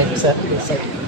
Exacto, exacto.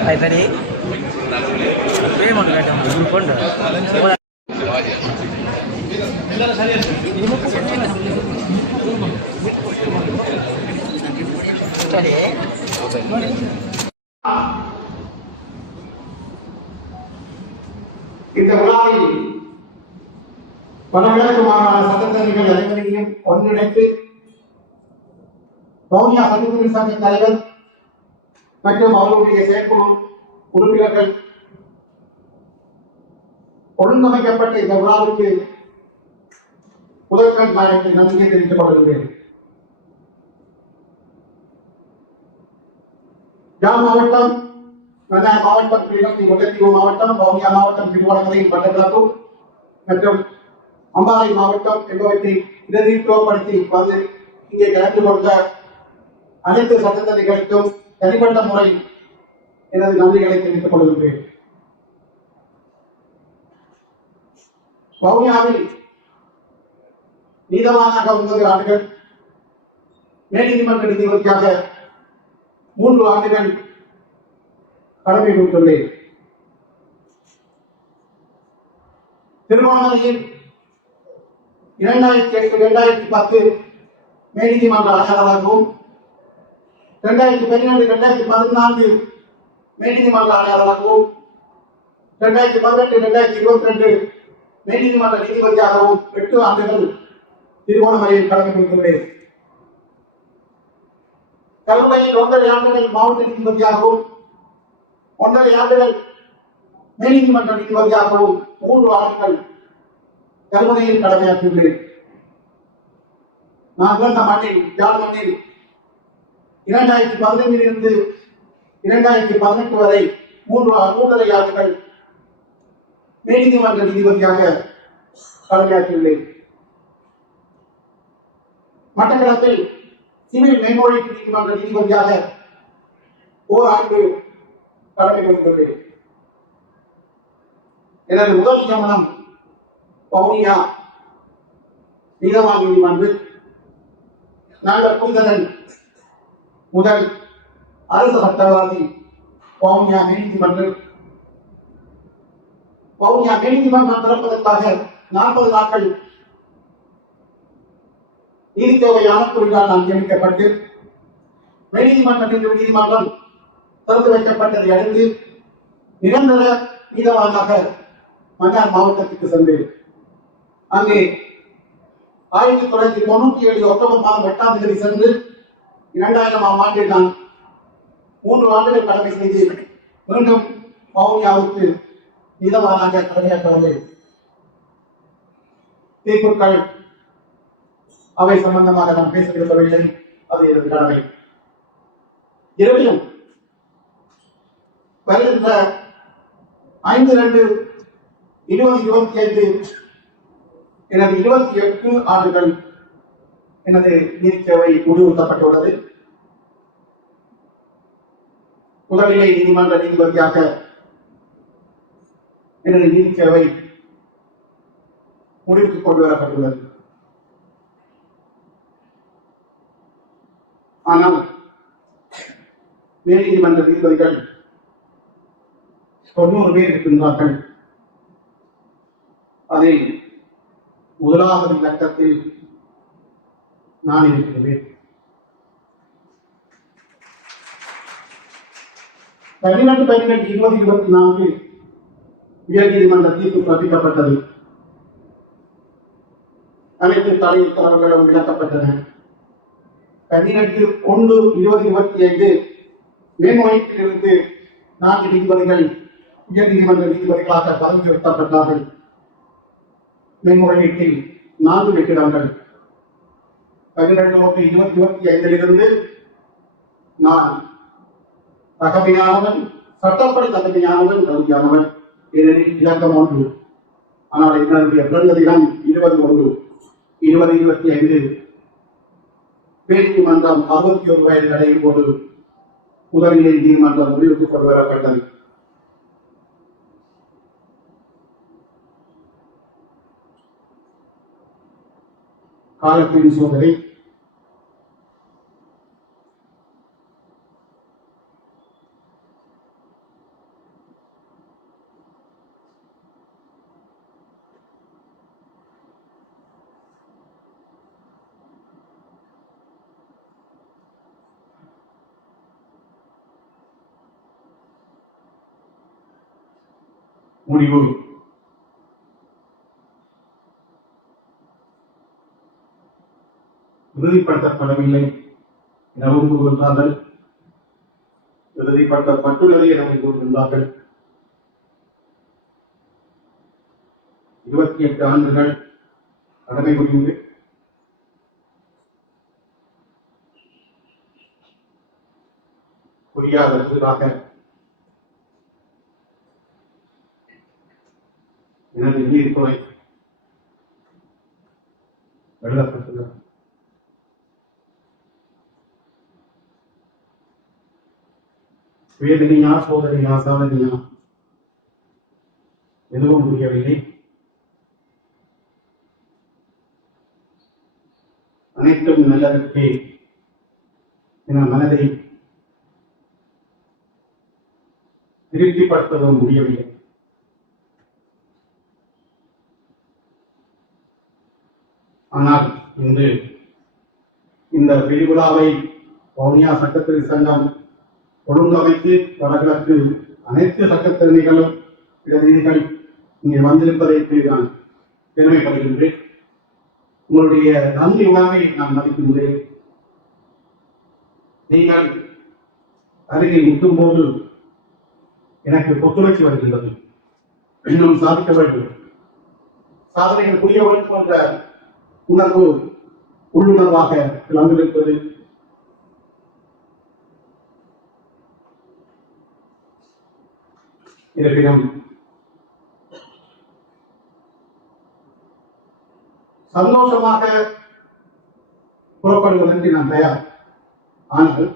Hai tadi. Tapi mau kita jam dulu இந்த விழாவில் வடகிழக்கு மாகாண சட்டத்தரணிகள் அனைவரையும் ஒன்றிணைத்து வவுனியா சட்டத்தரணி சங்க தலைவர் மற்றும் அவர்களுடைய செயற்குழு உறுப்பினர்கள் ஒழுங்கமைக்கப்பட்ட இந்த விழாவுக்கு முதற்கண் நான் எனக்கு நன்றியை தெரிவித்துக் கொள்கின்றேன் யாழ் மாவட்டம் மன்னார் மாவட்டம் கிழக்கு முல்லைத்தீவு மாவட்டம் வவுனியா மாவட்டம் திருவண்ணாமலை மட்டக்களப்பு மற்றும் அம்பாறை மாவட்டம் என்பவற்றை பிரதித்துவப்படுத்தி வந்து இங்கே கலந்து கொண்ட அனைத்து சட்டத்தனைகளுக்கும் தனிப்பட்ட முறை எனது நன்றிகளை தெரிவித்துக் கொள்கின்றேன். வவுனியாவில் நீதவானாக ஒன்பது ஆண்டுகள் மேல்நீதிமன்ற நீதிபதிக்காக மூன்று ஆண்டுகள் கடமை கொடுத்துள்ளேன் திருவண்ணாமலையில் இரண்டாயிரத்தி எட்டு இரண்டாயிரத்தி பத்து மேல்நீதிமன்ற ஆணையாளராகவும் ரெண்டாயிரத்தி பன்னிரண்டு ரெண்டாயிரத்தி பதினான்கு மேல்நீதிமன்ற ஆணையாளராகவும் ரெண்டாயிரத்தி பதினெட்டு ரெண்டாயிரத்தி இருபத்தி ரெண்டு மேல்நீதிமன்ற நீதிபதியாகவும் எட்டு ஆண்டுகள் திருவோணமலையில் கடமை கொடுத்துள்ளேன் கல்முனையில் ஒன்றரை ஆண்டுகள் மாவட்ட நீதிபதியாகவும் ஒன்றரை ஆண்டுகள் மேல்நீதிமன்ற நீதிபதியாகவும் மூன்று ஆண்டுகள். கல்முனையில் கடமையாற்றியுள்ளேன் நான் பிறந்த மண்ணில் யாழ் மண்ணில் இரண்டாயிரத்தி பதினைந்திலிருந்து இரண்டாயிரத்தி பதினெட்டு வரை மூன்று மூன்றரை ஆண்டுகள் நீதிமன்ற நீதிபதியாக பணியாற்றியுள்ளேன். மட்டக்களப்பில் சிவில் மேல்மொழி நீதிமன்ற நீதிபதியாக ஓராண்டு கடமை கொண்டுள்ளேன் எனது முதல் நியமனம் வவுனியா நீதவான் நீதிமன்று நாங்கள் புரிதலன் முதல் அரசு சட்டவாதி வவுனியா நீதிமன்றம். வவுனியா நீதிமன்றம் திறப்பதற்காக நாற்பது நாட்கள் நீதித்தொகை ஆணைக்குழுவால் நான் நியமிக்கப்பட்டு நீதிமன்ற நீதிமன்றம் திறந்து வைக்கப்பட்டதை அடுத்து நிரந்தர நீதவானாக மன்னார் மாவட்டத்துக்கு சென்றேன். அங்கே ஆயிரத்தி தொள்ளாயிரத்தி தொண்ணூற்றி ஏழு அக்டோபர் மாதம் எட்டாம் தேதி சென்று இரண்டாயிரமாம் ஆண்டில் நான் மூன்று ஆண்டுகள் கடமை செய்து மீண்டும் வவுனியாவுக்கு நீதவானாக கடமையாற்ற வந்தேன். தீர்ப்புகள் அவை சம்பந்தமாக நான் பேச விரும்பவில்லை அது எனது கடமை. இருப்பினும் வருகின்ற ஐந்து ரெண்டு இருபது இருபத்தி ஐந்து எனது இருபத்தி எட்டு ஆண்டுகள் எனது நீதிச்சேவை முடிவுறுத்தப்பட்டுள்ளது. முதலிலே நீதிமன்ற நீதிபதியாக எனது நீதிச்சேவை முடிவுக்கு கொண்டு வரப்பட்டுள்ளது. ஆனால் மேல் நீதிமன்ற நீதிபதிகள் தொண்ணூறு பேர் இருக்கின்றார்கள். அதில் முதலாவது கட்டத்தில் நான் இருக்கிறேன். பதினெட்டு பதினெட்டு இருபது இருபத்தி நான்கு உயர் நீதிமன்ற தீர்ப்பு பிறப்பிக்கப்பட்டது. அனைத்து தலைத்தரவுகளும் விளக்கப்பட்டன. பதினெட்டு ஒன்று இருபது இருபத்தி ஐந்து மேன்முறையீட்டிலிருந்து நான்கு நீதிபதிகள் உயர் நீதிமன்ற நீதிபதிகளாக பதவி உயர்த்தப்பட்டார்கள். மேன்முறையீட்டில் நான்கு வெற்றிடங்கள். பதினெட்டு இருபத்தி இருபத்தி ஐந்திலிருந்து நான் தகமையானவன் சட்டப்படி தகுதியானவன் தகுதியானவன் ஏனெனில் இலக்கம் ஒன்று ஆனால் என்னுடைய பிறந்த தினம் இருபது ஒன்று இருபது இருபத்தி ஐந்து மன்றம் அறுபத்தி ஒரு வயது அடையும் போது முதலிலே நீதிமன்றம் முடிவுக்கு கொண்டு வரப்பட்டது. காலத்தின் சோதனை முடிவு உறுதிப்படுத்தப்படவில்லை. எனவும் கூறுகின்றார்கள். உறுதிப்படுத்தப்பட்டுள்ளது எனவும் கூறுகின்றார்கள். இருபத்தி எட்டு ஆண்டுகள் கடமை புரிந்து புரியாதவர்களாக எனது நீர்த்துறை எழுதப்பட்டுள்ளது வேதனையா சோதனையா சாதனையா? எதுவும் புரியவில்லை. அனைத்தும் நல்லதற்கே. என மனதை திருப்திப்படுத்தவும் முடியவில்லை. ஆனால் இன்று இந்த விரிவுலாவை வவுனியா சட்டத்திற்கு சங்கம் ஒழுங்கமைத்து வடகிழக்கு அனைத்து சட்டத்திறமைகளும் பிரதிநிதிகள் இங்கே வந்திருப்பதை நான் பெருமைப்படுகின்றேன். உங்களுடைய நன்றி உணவை நான் மதிக்கின்றேன். நீங்கள் அருகில் நிற்கும் போது எனக்கு புத்துணர்ச்சி வருகின்றது. இன்னும் சாதிக்க வேண்டும். சாதனைகள் புரிய வேண்டும் என்ற உணர்வு உள்ளுணர்வாக கிளம்பிருப்பது இருப்பினும் சந்தோஷமாக புறப்படுவதற்கு நான் தயார். ஆனால்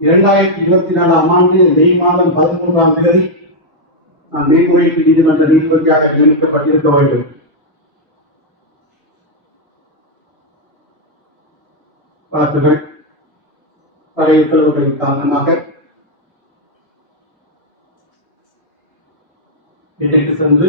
இரண்டாயிரத்தி இருபத்தி நாலாம் ஆண்டு மே மாதம் பதிமூன்றாம் தேதி நான் மேல்முறையீட்டு நீதிமன்ற நீதிபதியாக நியமிக்கப்பட்டிருக்க வேண்டும். வழக்குகள் பழைய காரணமாக வீட்டுக்கு சென்று